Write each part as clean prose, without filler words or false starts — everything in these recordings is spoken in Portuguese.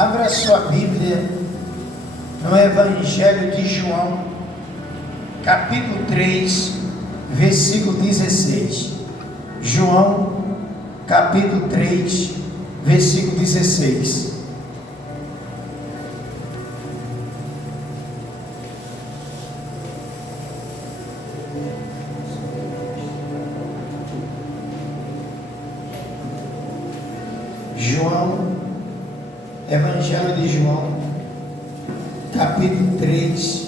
Abra sua Bíblia no Evangelho de João, capítulo 3, versículo 16. João, capítulo 3, versículo 16. João, Evangelho de João, capítulo 3,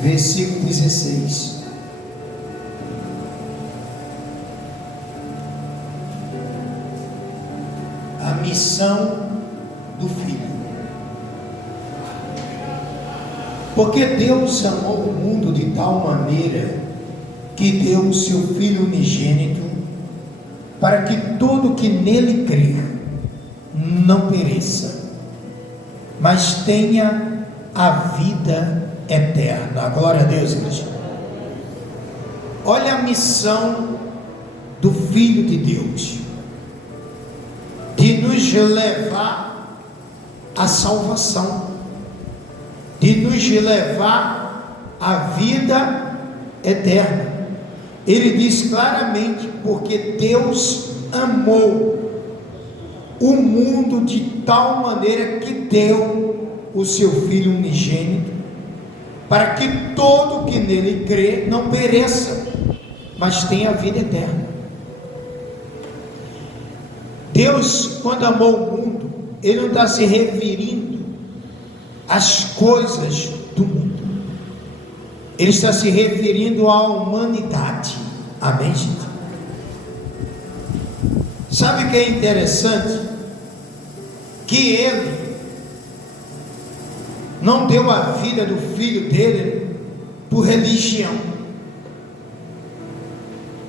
versículo 16. A missão do Filho. Porque Deus amou o mundo de tal maneira que deu o seu Filho unigênito, para que todo que nele crer não pereça, mas tenha a vida eterna. Glória a Deus, igreja. Olha a missão do Filho de Deus, de nos levar à salvação, de nos levar à vida eterna. Ele diz claramente: porque Deus amou o mundo de tal maneira que deu o seu Filho unigênito, para que todo que nele crê não pereça, mas tenha a vida eterna. Deus, quando amou o mundo, Ele não está se referindo às coisas do mundo, Ele está se referindo à humanidade. Amém, gente? Sabe o que é interessante? Que Ele não deu a vida do Filho dele por religião,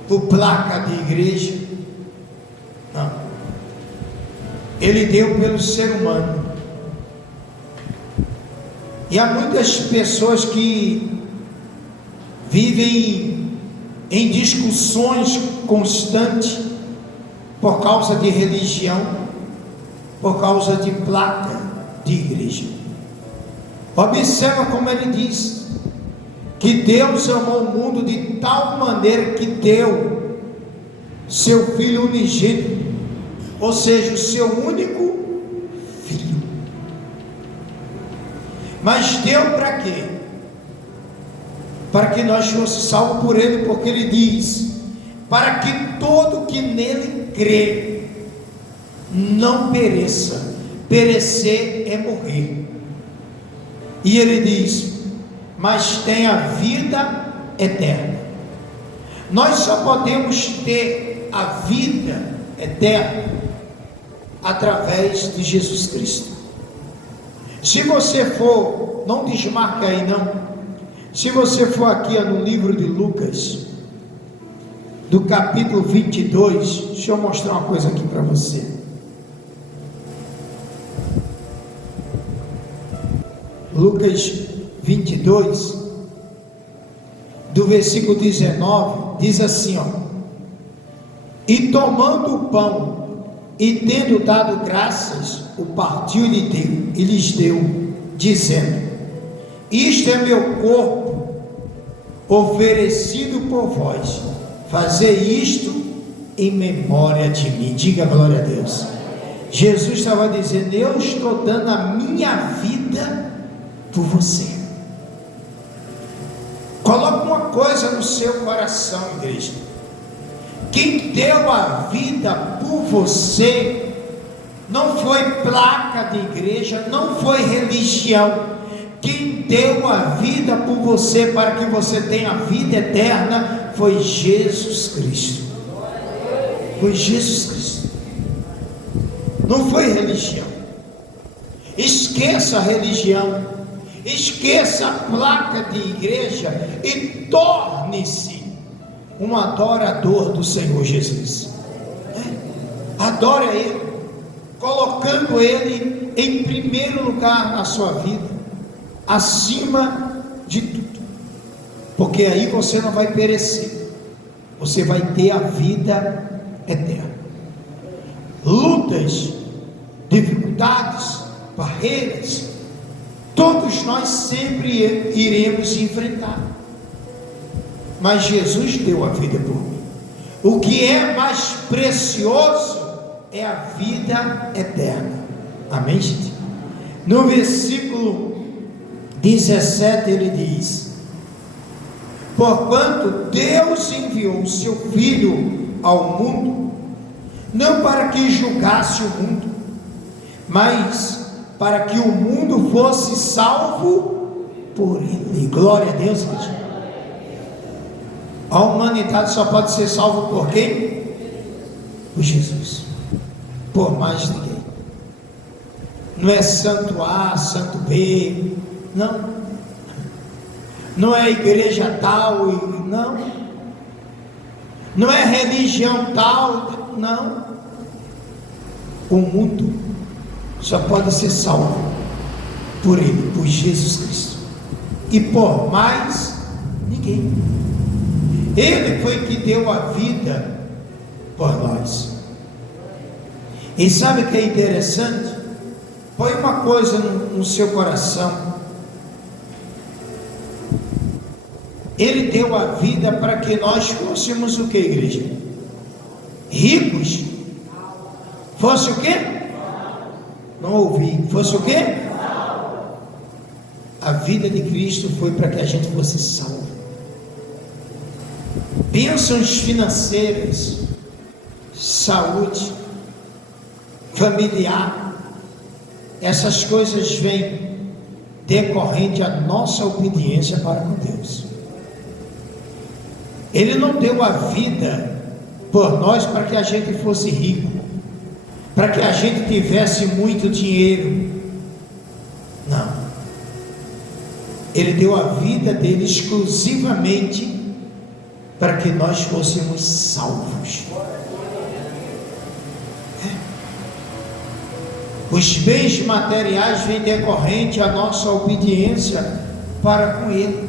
por placa de igreja. Não. Ele deu pelo ser humano. E há muitas pessoas que vivem em discussões constantes por causa de religião, por causa de placa de igreja. Observa como ele diz que Deus amou o mundo de tal maneira que deu seu Filho unigênito, ou seja, o seu único Filho. Mas deu para quê? Para que nós fôssemos salvos por Ele, porque Ele diz: para que todo que nele crê não pereça. Perecer é morrer. E Ele diz: mas tem a vida eterna. Nós só podemos ter a vida eterna através de Jesus Cristo. Se você for, não desmarca aí não, se você for aqui no livro de Lucas, do capítulo 22, deixa eu mostrar uma coisa aqui para você. Lucas 22, do versículo 19, diz assim, ó: e tomando o pão, e tendo dado graças, o partiu e lhes deu, dizendo: isto é meu corpo, oferecido por vós, fazei isto em memória de mim. Diga glória a Deus. Jesus estava dizendo: eu estou dando a minha vida por você. Coloque uma coisa no seu coração, igreja: quem deu a vida por você não foi placa de igreja, não foi religião. Quem deu a vida por você para que você tenha a vida eterna foi Jesus Cristo. Foi Jesus Cristo. Não foi religião. Esqueça a religião, esqueça a placa de igreja e torne-se um adorador do Senhor Jesus. Adore Ele, colocando Ele em primeiro lugar na sua vida, acima de tudo, porque aí você não vai perecer, você vai ter a vida eterna. Lutas, dificuldades, barreiras, todos nós sempre iremos enfrentar. Mas Jesus deu a vida por mim. O que é mais precioso é a vida eterna. Amém, gente? No versículo 17 ele diz: porquanto Deus enviou o seu Filho ao mundo, não para que julgasse o mundo, mas para que o mundo fosse salvo por ele. Glória a Deus, gente. A humanidade só pode ser salva por quem? Por Jesus. Por mais ninguém. Não é santo A, santo B, não. Não é igreja tal, não. Não é religião tal, não. O mundo só pode ser salvo por ele, por Jesus Cristo. E por mais ninguém. Ele foi que deu a vida por nós. E sabe o que é interessante? Põe uma coisa no seu coração. Ele deu a vida para que nós fôssemos o que, igreja? Ricos? Fosse o que? Não ouvi. Fosse o que? A vida de Cristo foi para que a gente fosse salvo. Bênçãos financeiras, saúde, familiar, essas coisas vêm decorrente da nossa obediência para com Deus. Ele não deu a vida por nós para que a gente fosse rico, para que a gente tivesse muito dinheiro. Não. Ele deu a vida dele exclusivamente para que nós fôssemos salvos. Os bens materiais vêm decorrente da nossa obediência para com ele,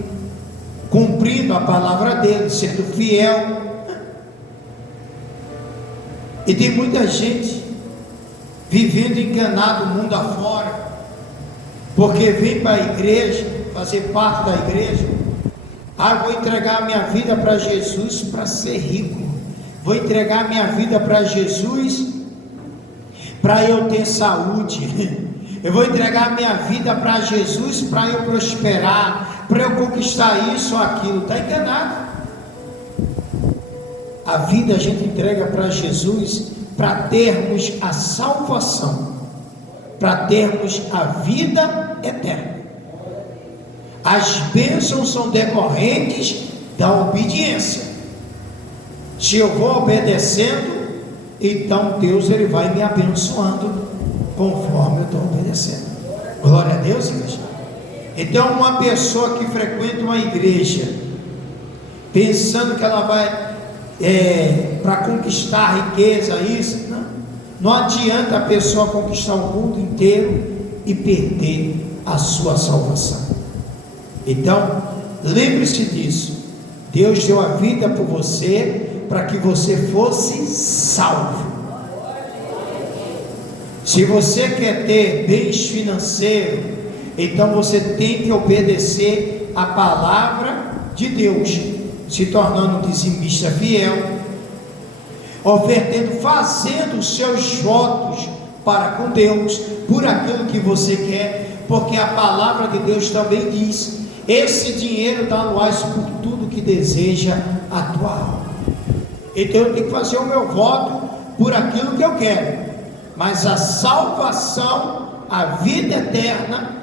cumprindo a palavra dele, sendo fiel. E tem muita gente vivendo enganado o mundo afora, porque vem para a igreja, fazer parte da igreja. Vou entregar a minha vida para Jesus para ser rico. Vou entregar a minha vida para Jesus para eu ter saúde. Eu vou entregar a minha vida para Jesus para eu prosperar, para eu conquistar isso ou aquilo. Está enganado. A vida a gente entrega para Jesus para termos a salvação, para termos a vida eterna. As bênçãos são decorrentes da obediência. Se eu vou obedecendo, então Deus ele vai me abençoando conforme eu estou obedecendo. Glória a Deus, igreja. Então uma pessoa que frequenta uma igreja pensando que ela vai para conquistar riqueza, isso, não adianta a pessoa conquistar o mundo inteiro e perder a sua salvação. Então, lembre-se disso. Deus deu a vida por você para que você fosse salvo. Se você quer ter bens financeiros, então você tem que obedecer a palavra de Deus, se tornando um dizimista fiel, ofertando, fazendo os seus votos para com Deus, por aquilo que você quer, porque a palavra de Deus também diz: esse dinheiro dá-lo-ás por tudo que deseja a tua alma. Então eu tenho que fazer o meu voto por aquilo que eu quero, mas a salvação, a vida eterna,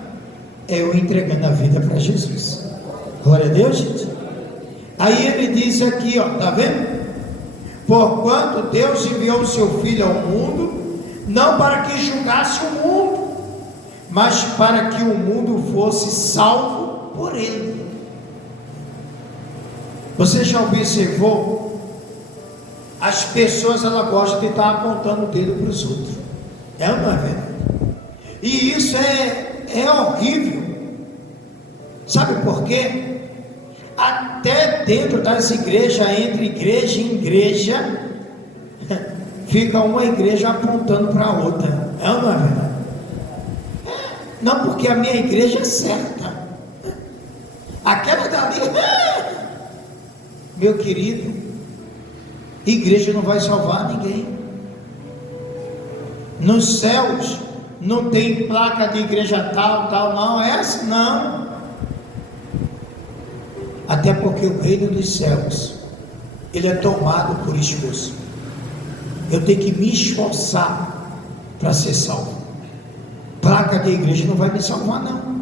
é eu entregando a vida para Jesus. Glória a Deus, gente. Aí ele diz aqui, ó, tá vendo? Porquanto Deus enviou o seu Filho ao mundo, não para que julgasse o mundo, mas para que o mundo fosse salvo por ele. Você já observou? As pessoas, elas gostam de estar apontando o dedo para os outros. É ou não é verdade? E isso é horrível. Sabe por quê? Até dentro das igrejas, entre igreja e igreja, fica uma igreja apontando para a outra. É ou não é verdade? Não, porque a minha igreja é certa. Aquela dali, meu querido, igreja não vai salvar ninguém. Nos céus não tem placa de igreja tal, não, essa não. Até porque o reino dos céus, ele é tomado por esforço. Eu tenho que me esforçar para ser salvo. Placa de igreja não vai me salvar, não.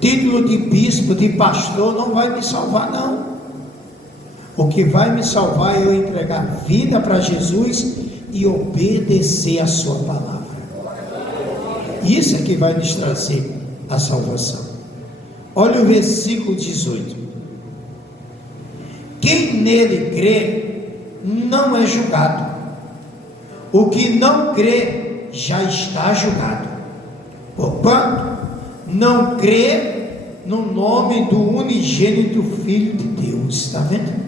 Título de bispo, de pastor, não vai me salvar, não. O que vai me salvar é eu entregar vida para Jesus e obedecer a sua palavra. Isso é que vai nos trazer a salvação. Olha o versículo 18. Quem nele crê não é julgado. O que não crê já está julgado, porquanto não crê no nome do unigênito Filho de Deus. Está vendo?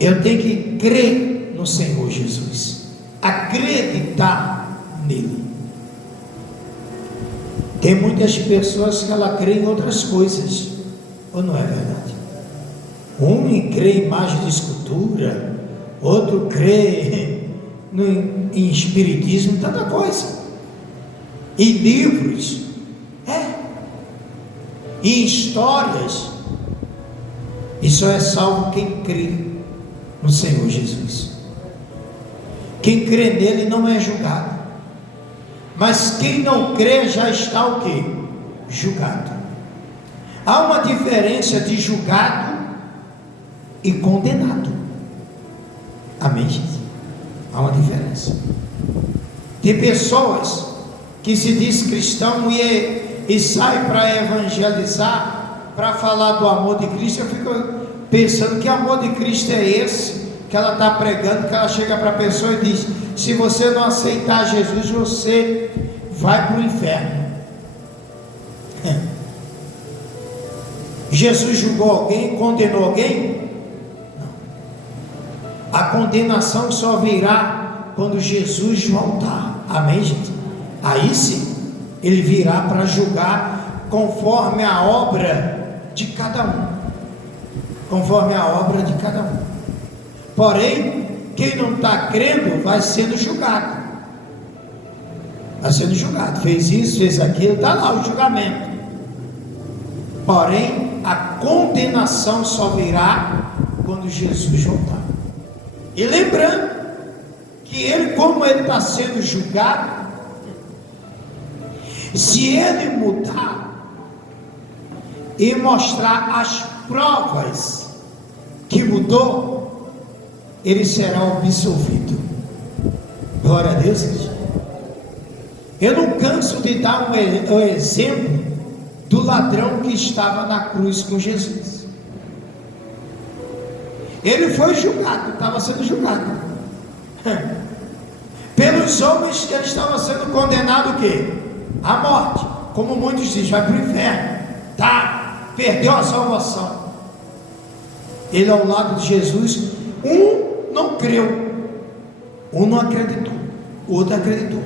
Eu tenho que crer no Senhor Jesus, acreditar nele. Tem muitas pessoas que ela crê em outras coisas, ou não é verdade? Um crê em imagem de escultura, outro crê em espiritismo, tanta coisa, em livros, em histórias. E só é salvo quem crê no Senhor Jesus. Quem crê nele não é julgado, mas quem não crê já está o quê? Julgado. Há uma diferença de julgado e condenado. Amém, gente? Há uma diferença. Tem pessoas que se diz cristão e sai para evangelizar, para falar do amor de Cristo. Eu fico pensando, que amor de Cristo é esse que ela está pregando, que ela chega para a pessoa e diz: se você não aceitar Jesus, você vai para o inferno. Jesus julgou alguém, condenou alguém? Não. A condenação só virá quando Jesus voltar. Amém, gente? Aí sim, ele virá para julgar conforme a obra de cada um. Conforme a obra de cada um. Porém, quem não está crendo vai sendo julgado. Vai sendo julgado. Fez isso, fez aquilo, está lá o julgamento. Porém, a condenação só virá quando Jesus voltar. E lembrando que ele, como ele está sendo julgado, se ele mudar e mostrar as provas que mudou, ele será absolvido. Glória a Deus, gente. Eu não canso de dar um exemplo do ladrão que estava na cruz com Jesus. Ele foi julgado, estava sendo julgado pelos homens. Ele estava sendo condenado o quê? A morte. Como muitos dizem, vai para o inferno, tá? Perdeu a salvação. Ele ao lado de Jesus, um não creu, um não acreditou, o outro acreditou.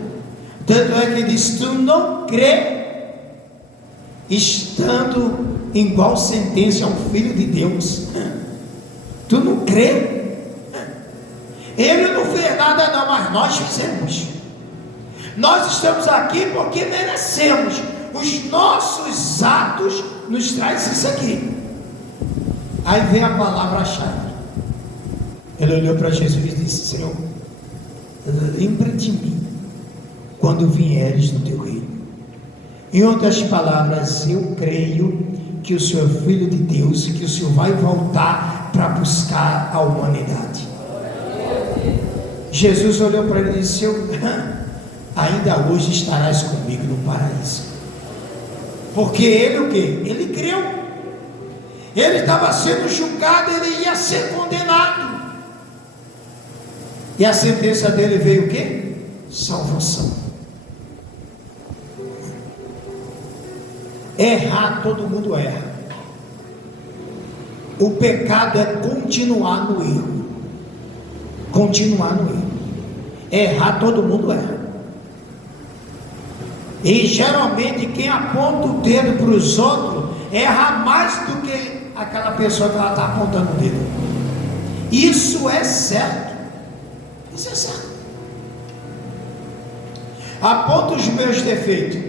Tanto é que ele disse: tu não crê, estando em igual sentença ao Filho de Deus. Tu não crê? Ele não fez nada não, mas nós fizemos. Nós estamos aqui porque merecemos. Os nossos atos nos trazem isso aqui. Aí vem a palavra-chave. Ele olhou para Jesus e disse: Senhor, lembra de mim quando vieres no teu reino. Em outras palavras, eu creio que o Senhor é Filho de Deus e que o Senhor vai voltar para buscar a humanidade. Jesus olhou para ele e disse: ainda hoje estarás comigo no paraíso. Porque ele o quê? Ele creu. Ele estava sendo julgado, ele ia ser condenado. E a sentença dele veio o quê? Salvação. Errar, todo mundo erra. O pecado é continuar no erro. Continuar no erro. Errar, todo mundo erra. E geralmente quem aponta o dedo para os outros erra mais do que aquela pessoa que ela está apontando o dedo. Isso é certo. Isso é certo. Aponta os meus defeitos.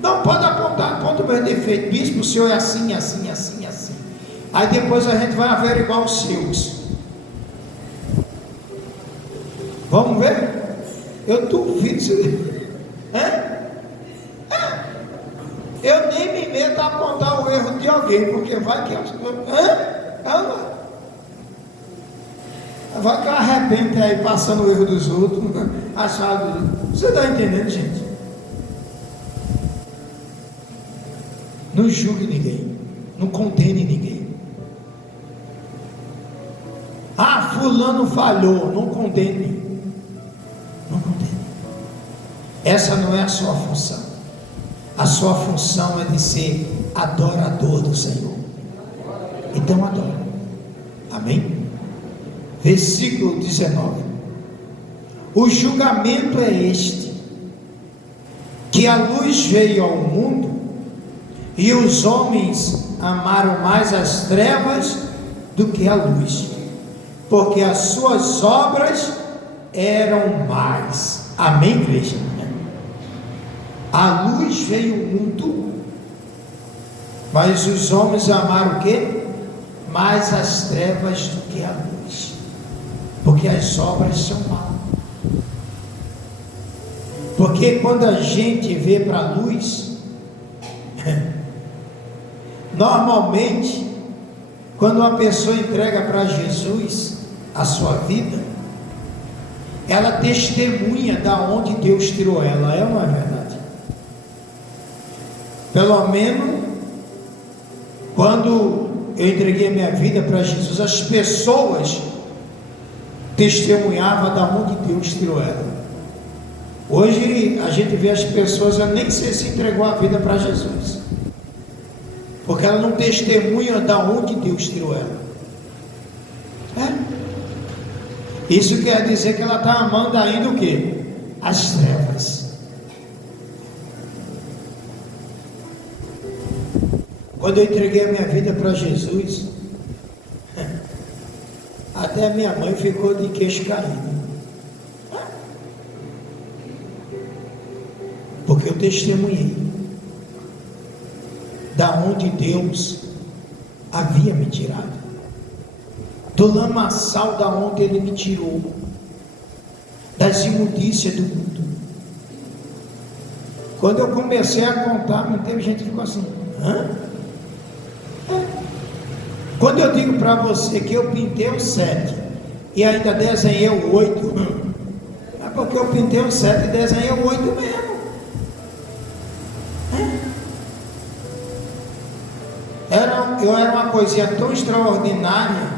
Não pode apontar, aponta os meus defeitos. Bispo, o senhor é assim, assim, assim, assim. Aí depois a gente vai averiguar os seus. Vamos ver? Eu duvido isso. Eu nem me meto a apontar o erro de alguém, porque vai que vai que eu arrependo aí passando o erro dos outros, achado. Você está entendendo, gente? Não julgue ninguém, não condene ninguém. Ah, fulano falhou, não condene. Não condene. Essa não é a sua função. A sua função é de ser adorador do Senhor. Então adora. Amém? Versículo 19. O julgamento é este: que a luz veio ao mundo, e os homens amaram mais as trevas do que a luz, porque as suas obras eram más. Amém, igreja? A luz veio ao mundo, mas os homens amaram o quê? Mais as trevas do que a luz, porque as obras são más. Porque quando a gente vê para a luz, normalmente, quando uma pessoa entrega para Jesus a sua vida, ela testemunha da onde Deus tirou ela. É uma verdade. Pelo menos quando eu entreguei a minha vida para Jesus, as pessoas testemunhavam da onde Deus tirou ela. Hoje a gente vê as pessoas, eu nem sei se entregou a vida para Jesus, porque ela não testemunha da onde Deus tirou ela. Isso quer dizer que ela está amando ainda o quê? As trevas. Quando eu entreguei a minha vida para Jesus, até a minha mãe ficou de queixo caído, porque eu testemunhei da onde Deus havia me tirado, do lamaçal da onde Ele me tirou, das imundícias do mundo. Quando eu comecei a contar, não teve gente que ficou assim, hã? Quando eu digo para você que eu pintei o 7 e ainda desenhei o 8, é porque eu pintei o 7 e desenhei o 8 mesmo. Eu era uma coisinha tão extraordinária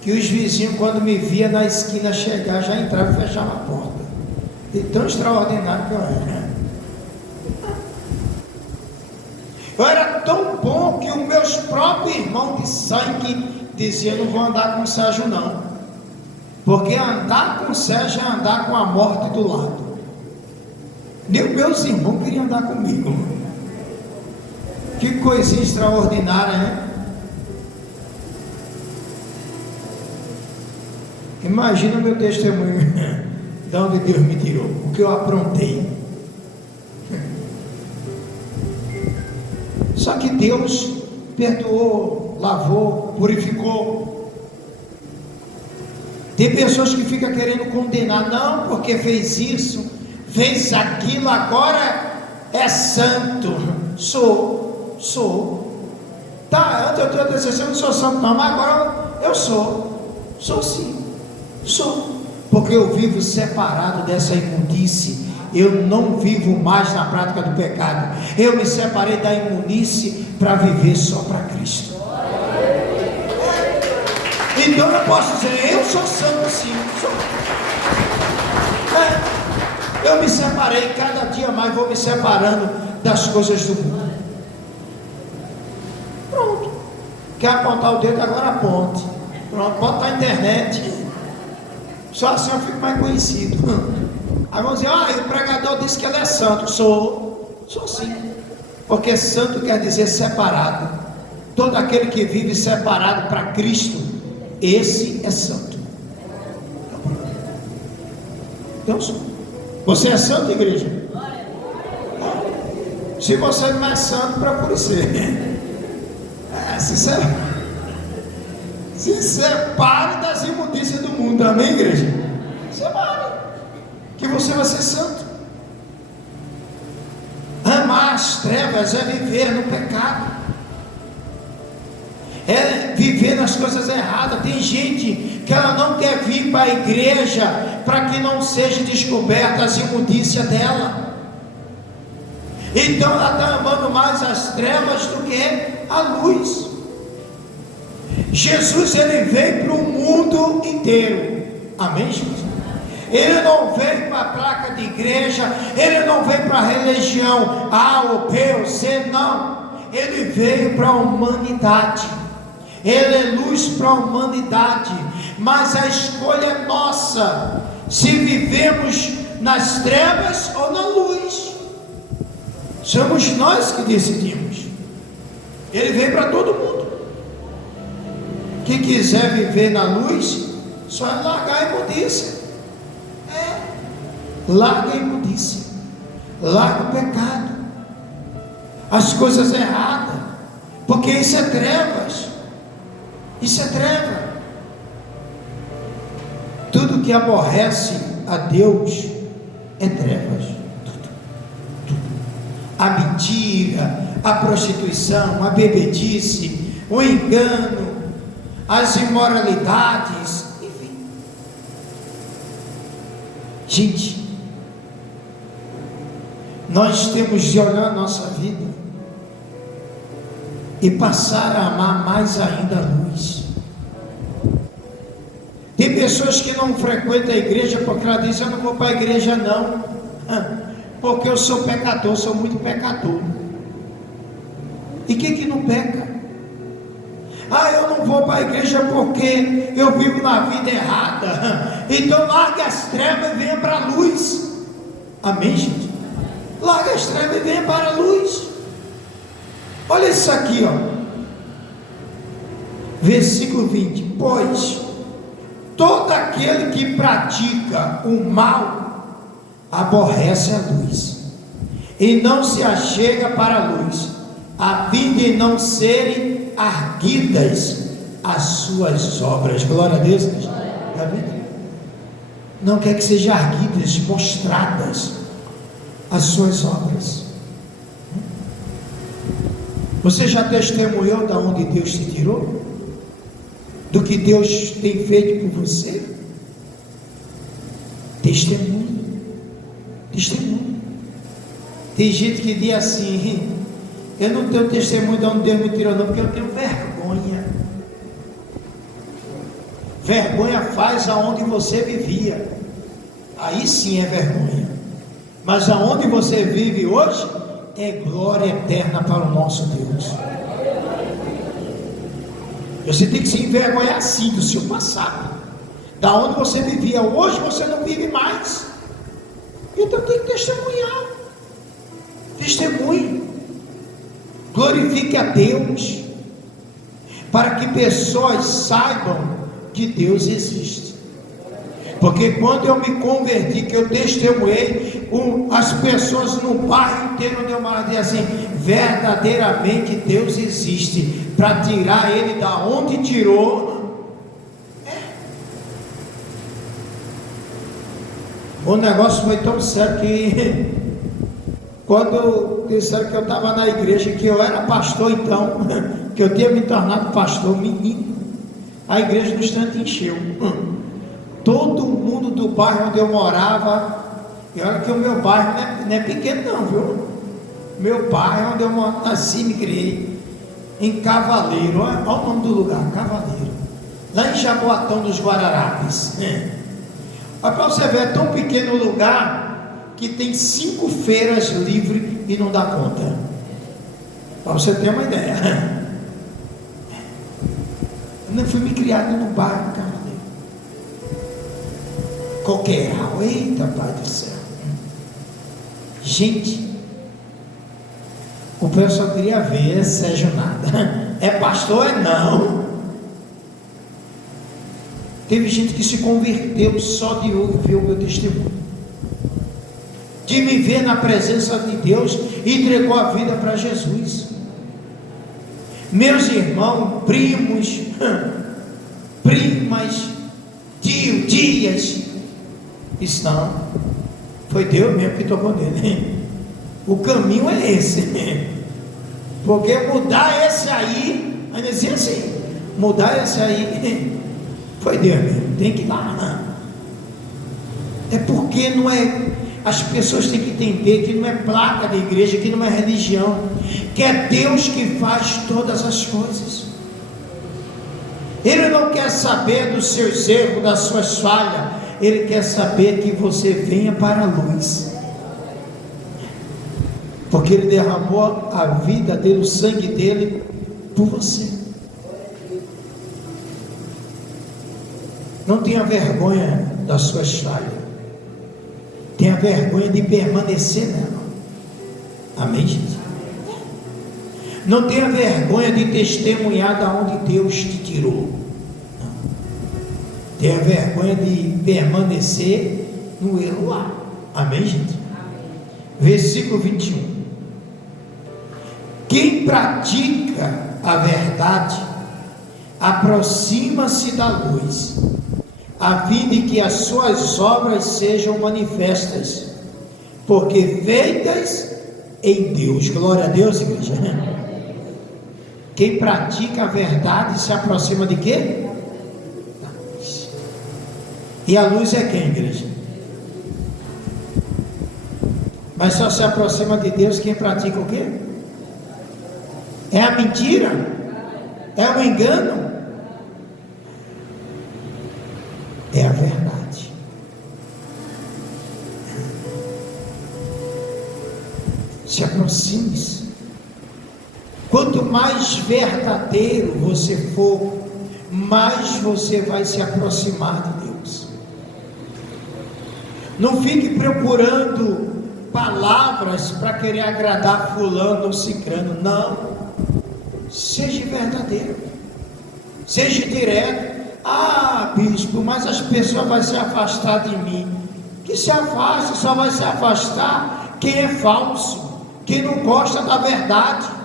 que os vizinhos, quando me via na esquina chegar, já entravam e fechavam a porta. E tão extraordinário que eu era. Eu era tão bom que os meus próprios irmãos de sangue diziam: não vou andar com o Sérgio não, porque andar com o Sérgio é andar com a morte do lado. Nem os meus irmãos queriam andar comigo. Que coisinha extraordinária, né? Imagina o meu testemunho de onde Deus me tirou, o que eu aprontei. Só que Deus perdoou, lavou, purificou. Tem pessoas que ficam querendo condenar, não, porque fez isso, fez aquilo, agora é santo. Sou. Tá, antes eu tinha TCC, eu não sou santo não, mas agora eu sou. Sou sim. Sou. Porque eu vivo separado dessa imundície. Eu não vivo mais na prática do pecado. Eu me separei da imundície para viver só para Cristo. Então eu posso dizer, eu sou santo sim. Eu me separei, cada dia mais vou me separando das coisas do mundo. Pronto. Quer apontar o dedo, agora aponte. Pronto, bota na internet. Só assim eu fico mais conhecido. Aí vão dizer, o pregador disse que ele é santo. Sou sim. Porque santo quer dizer separado. Todo aquele que vive separado para Cristo, esse é santo. Então, você é santo, igreja? Se você não é santo, procure ser. Se separe das imundícias do mundo, amém, igreja? Separe, que você vai ser santo. Amar as trevas é viver no pecado, é viver nas coisas erradas. Tem gente que ela não quer vir para a igreja para que não seja descoberta as imundícias dela. Então ela está amando mais as trevas do que a luz. Jesus, ele veio para o mundo inteiro, amém, Jesus? Ele não veio para a placa de igreja, ele não veio para a religião A ou B ou C, não. Ele veio para a humanidade. Ele é luz para a humanidade. Mas a escolha é nossa, se vivemos nas trevas ou na luz. Somos nós que decidimos. Ele veio para todo mundo. Quem quiser viver na luz, só é largar a imundícia. Larga a imundícia, larga o pecado, as coisas erradas, porque isso é trevas. Isso é treva. Tudo que aborrece a Deus é trevas. Tudo. A mentira, a prostituição, a bebedice, o engano, as imoralidades, enfim. Gente, nós temos de olhar a nossa vida e passar a amar mais ainda a luz. Tem pessoas que não frequentam a igreja porque ela diz: eu não vou para a igreja não, porque eu sou pecador, sou muito pecador. E quem que não peca? Eu não vou para a igreja porque eu vivo na vida errada. Então largue as trevas e venha para a luz. Amém, gente? Larga as trevas e venha para a luz. Olha isso aqui, versículo 20: pois todo aquele que pratica o mal aborrece a luz e não se achega para a luz, a fim de não serem arguidas as suas obras. Glória a Deus. Não quer que sejam arguidas, mostradas as suas obras. Você já testemunhou de onde Deus te tirou? Do que Deus tem feito por você? Testemunho. Tem gente que diz assim: eu não tenho testemunho de onde Deus me tirou não, porque eu tenho vergonha. Vergonha faz aonde você vivia, aí sim é vergonha. Mas aonde você vive hoje é glória eterna para o nosso Deus. Você tem que se envergonhar sim do seu passado, da onde você vivia. Hoje você não vive mais, então tem que testemunhar. Testemunhe, glorifique a Deus, para que pessoas saibam que Deus existe. Porque quando eu me converti, que eu testemunhei, as pessoas no bairro inteiro onde eu morava assim: verdadeiramente Deus existe, para tirar ele da onde tirou. O negócio foi tão sério que quando disseram que eu estava na igreja, que eu era pastor, então que eu tinha me tornado pastor, menino, a igreja no instante encheu. Todo mundo do bairro onde eu morava. E olha que o meu bairro não é pequeno não, viu? Meu bairro onde eu nasci e me criei, em Cavaleiro. Olha o nome do lugar, Cavaleiro, lá em Jaboatão dos Guararapes. Olha para você ver, é tão pequeno o lugar que tem 5 feiras livres e não dá conta. Para você ter uma ideia. Eu não fui me criado no bairro, Cavaleiro. Coqueiral, eita Pai do céu. Gente, o pessoal queria ver Sérgio nada. É pastor? É não. Teve gente que se converteu só de ouvir o meu testemunho, de me ver na presença de Deus e entregou a vida para Jesus. Meus irmãos, primos, primas, tio, tias, estão. Foi Deus mesmo que tocou nele. O caminho é esse. Porque mudar esse aí, ainda dizia assim, mudar esse aí, foi Deus mesmo, tem que ir lá. É porque não é, as pessoas têm que entender que não é placa da igreja, que não é religião, que é Deus que faz todas as coisas. Ele não quer saber dos seus erros, das suas falhas, Ele quer saber que você venha para a luz, porque Ele derramou a vida dele, o sangue dele por você. Não tenha vergonha das suas falhas, tenha vergonha de permanecer nela. Amém, gente? Não tenha vergonha de testemunhar da onde Deus te tirou. Não. Tenha vergonha de permanecer no Eloá. Amém, gente? Amém. Versículo 21. Quem pratica a verdade aproxima-se da luz, a fim de que as suas obras sejam manifestas, porque feitas em Deus. Glória a Deus, igreja. Quem pratica a verdade se aproxima de quê? Da luz. E a luz é quem, igreja? Mas só se aproxima de Deus quem pratica o quê? É a mentira? É o engano? É a verdade. Se aproxime-se. Quanto mais verdadeiro você for, mais você vai se aproximar de Deus. Não fique procurando palavras para querer agradar fulano ou cicrano. Não. Seja verdadeiro. Seja direto. Ah, bispo, mas as pessoas vão se afastar de mim. Que se afaste, só vai se afastar quem é falso, quem não gosta da verdade.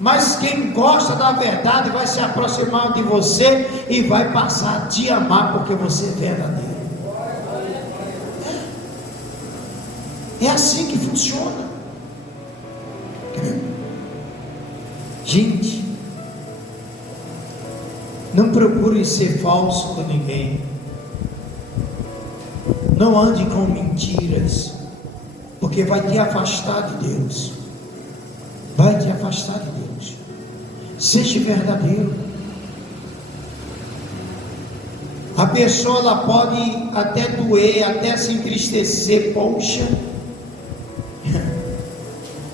Mas quem gosta da verdade vai se aproximar de você e vai passar a te amar porque você é verdadeiro. É assim que funciona. Gente, não procure ser falso com ninguém. Não ande com mentiras, porque vai te afastar de Deus. Vai te afastar de Deus. Seja verdadeiro. A pessoa ela pode até doer, até se entristecer. Poxa,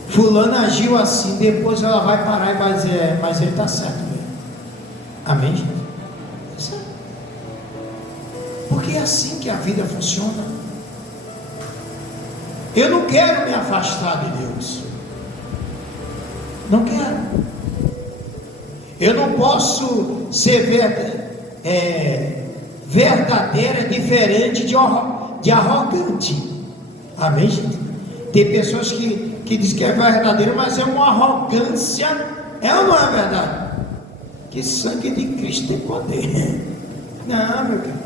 fulano agiu assim. Depois ela vai parar e vai dizer, mas ele está certo mesmo. Amém, gente? É certo. Porque é assim que a vida funciona. Eu não quero me afastar de Deus. Não quero. Eu não posso ser verdadeira diferente de arrogante. Amém, gente? Tem pessoas que dizem que é verdadeiro, mas é uma arrogância. É ou não é verdade? Que sangue de Cristo tem poder. Não, meu querido.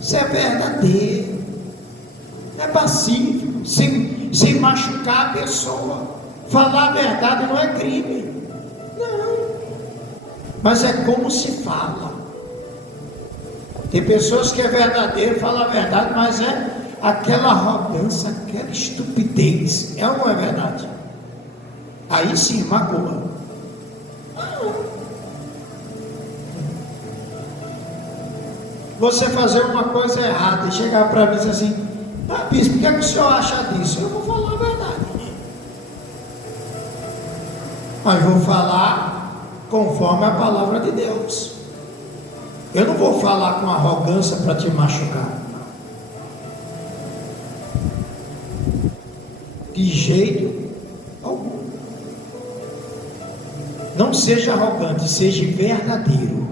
Isso é verdadeiro. É pacífico, sem machucar a pessoa. Falar a verdade não é crime. Não. Mas é como se fala. Tem pessoas que é verdadeiro, fala a verdade, mas é aquela arrogância, aquela estupidez. É ou não é verdade? Aí sim, magoa. Você fazer uma coisa errada e chegar para mim e dizer assim: ah, bispo, o que é que o senhor acha disso? Eu vou falar a verdade. Mas vou falar conforme a palavra de Deus. Eu não vou falar com arrogância para te machucar. De jeito algum. Não seja arrogante, seja verdadeiro.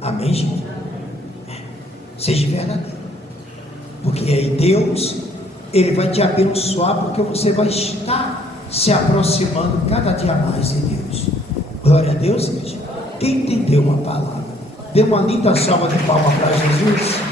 Amém, gente? Seja verdadeiro. Porque aí Deus, Ele vai te abençoar, porque você vai estar se aproximando cada dia mais de Deus. Glória a Deus, igreja. Quem entendeu uma palavra? Dê uma linda salva de palmas para Jesus.